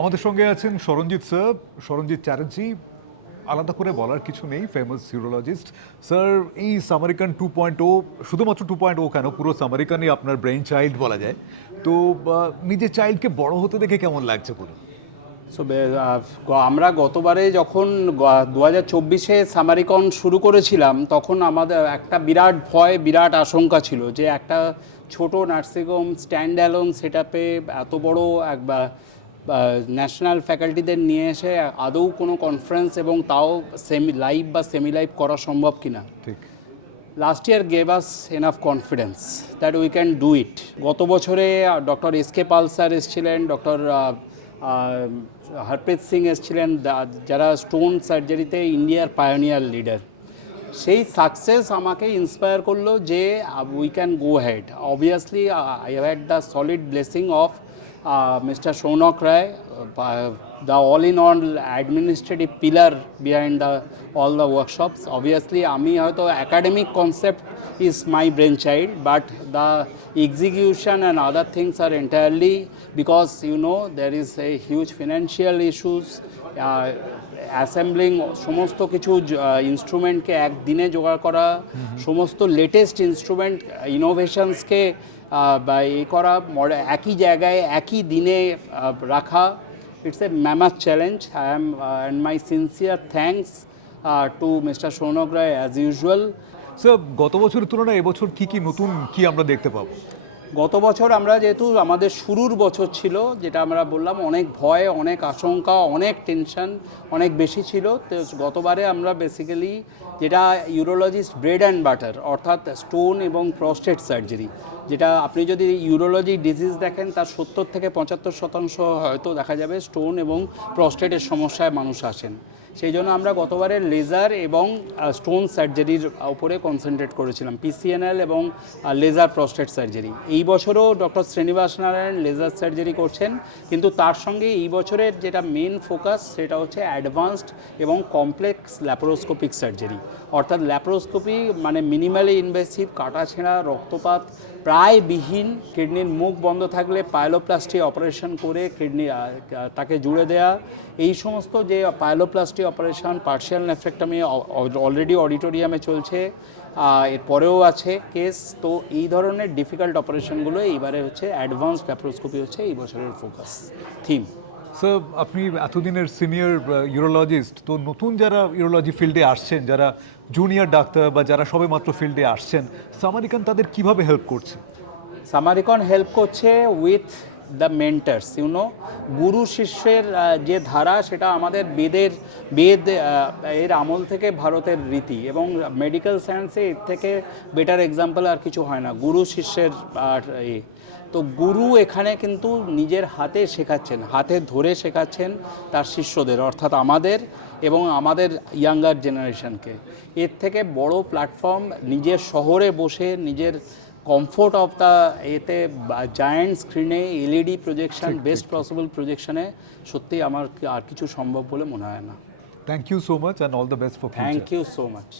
আমাদের সঙ্গে আছেন সরঞ্জিত স্যার, সরঞ্জিত চ্যাটার্জি। আলাদা করে বলার কিছু নেই, ফেমাস ইউরোলজিস্ট। স্যার, এই সামারিকান 2.0, শুধুমাত্র 2.0 কেন, পুরো সামারিকানই আপনার ব্রেইন চাইল্ড বলা যায়। তো নিজের চাইল্ডকে বড় হতে দেখে কেমন লাগছে পুরো? সো আমরা গতবারে যখন 2024-এ সামারিকন শুরু করেছিলাম, তখন আমাদের একটা বিরাট ভয়, বিরাট আশঙ্কা ছিল যে একটা ছোট নার্সিংহোম স্ট্যান্ড অ্যালোন সেট আপে এত বড় এক ন্যাশনাল ফ্যাকাল্টিদের নিয়ে এসে আদৌ কোনো কনফারেন্স এবং তাও সেমি লাইভ করা সম্ভব কিনা। ঠিক। Last year gave us enough confidence that we can do it. গত বছরে ডক্টর এসকে পাল স্যার এসেছিলেন, ডক্টর হরপ্রীত সিং এসেছিলেন, যারা স্টোন সার্জারিতে ইন্ডিয়ার পায়োনিয়ার লিডার। সেই সাকসেস আমাকে ইন্সপায়ার করলো যে we can go head. Obviously I had the solid blessing of Mr. Shaunak Rai, the all-in-all administrative pillar behind all the workshops. Obviously, আমি হয়তো academic concept is my brainchild, but the execution and other things are entirely because there is a huge financial issues. Assembling সমস্ত কিছু ইনস্ট্রুমেন্টকে একদিনে জোগাড় করা, সমস্ত latest instrument ইনোভেশনসকে বা করা, একই জায়গায় একই দিনে রাখা, it's a mammoth challenge. And my sincere thanks to mister Shaunak Roy as usual. Sir, গত বছরের তুলনায় এবছর কি নতুন আমরা দেখতে পাবো? গত বছর আমরা যেহেতু আমাদের শুরুর বছর ছিল, যেটা আমরা বললাম অনেক ভয়, অনেক আশঙ্কা, অনেক টেনশন অনেক বেশি ছিল। তো গতবারে আমরা বেসিক্যালি যেটা ইউরোলজিস্ট ব্রেড অ্যান্ড বাটার, অর্থাৎ স্টোন এবং প্রস্টেট সার্জারি, যেটা আপনি যদি ইউরোলজি ডিজিজ দেখেন তার 70 থেকে 75% হয়তো দেখা যাবে স্টোন এবং প্রস্টেটের সমস্যায় মানুষ আসেন। সেই জন্য আমরা গতবারে লেজার এবং স্টোন সার্জারির উপরে কনসেন্ট্রেট করেছিলাম, পিসিএনএল এবং লেজার প্রস্টেট সার্জারি। এই বছরও doctor Srinivas Narayan laser surgery করছেন, কিন্তু তার সঙ্গে এই বছরের যেটা মেন ফোকাস সেটা হচ্ছে অ্যাডভান্সড এবং কমপ্লেক্স ল্যাপারোস্কোপিক সার্জারি। অর্থাৎ ল্যাপারোস্কোপি মানে মিনিমালি ইনভেসিভ, কাটাছেঁড়া, রক্তপাত প্রায় বিহীন, কিডনির মুখ বন্ধ থাকলে পাইলোপ্লাস্টি অপারেশন করে কিডনি তাকে জুড়ে দেয়া, এই সমস্ত যে পাইলোপ্লাস্টি অপারেশন, পার্শিয়াল নেফ্রেক্টমি অলরেডি অডিটোরিয়ামে চলছে, এরপরেও আছে কেস। তো এই ধরনের ডিফিকাল্ট অপারেশনগুলো এইবারে হচ্ছে অ্যাডভান্সড ল্যাপারোস্কোপি হচ্ছে এই বছরের ফোকাস থিম। স্যার, আপনি এতদিনের সিনিয়র ইউরোলজিস্ট, তো নতুন যারা ইউরোলজি ফিল্ডে আসছেন, যারা জুনিয়র ডাক্তার বা যারা সবেমাত্র ফিল্ডে আসছেন, সামারিকান তাদের কিভাবে হেল্প করছে? সামারিকন হেল্প করছে উইথ দ্য মেন্টার্স। গুরু শিষ্যের যে ধারা, সেটা আমাদের বেদ এর আমল থেকে ভারতের রীতি, এবং মেডিকেল সায়েন্সে এর থেকে বেটার এক্সাম্পল আর কিছু হয় না। গুরু শিষ্যের তো গুরু এখানে কিন্তু নিজের হাতে শেখাচ্ছেন, হাতে ধরে শেখাচ্ছেন তার শিষ্যদের, অর্থাৎ আমাদের এবং আমাদের ইয়াঙ্গার জেনারেশনকে। এর থেকে বড় প্ল্যাটফর্ম নিজের শহরে বসে নিজের কমফোর্ট অফ দ্য এতে জায়ান্ট স্ক্রিনে এলইডি প্রজেকশন, বেস্ট পসিবল প্রজেকশনে সত্যিই আমার আর কিছু সম্ভব বলে মনে হয় না। Thank you so much and all the best for future. Thank you so much.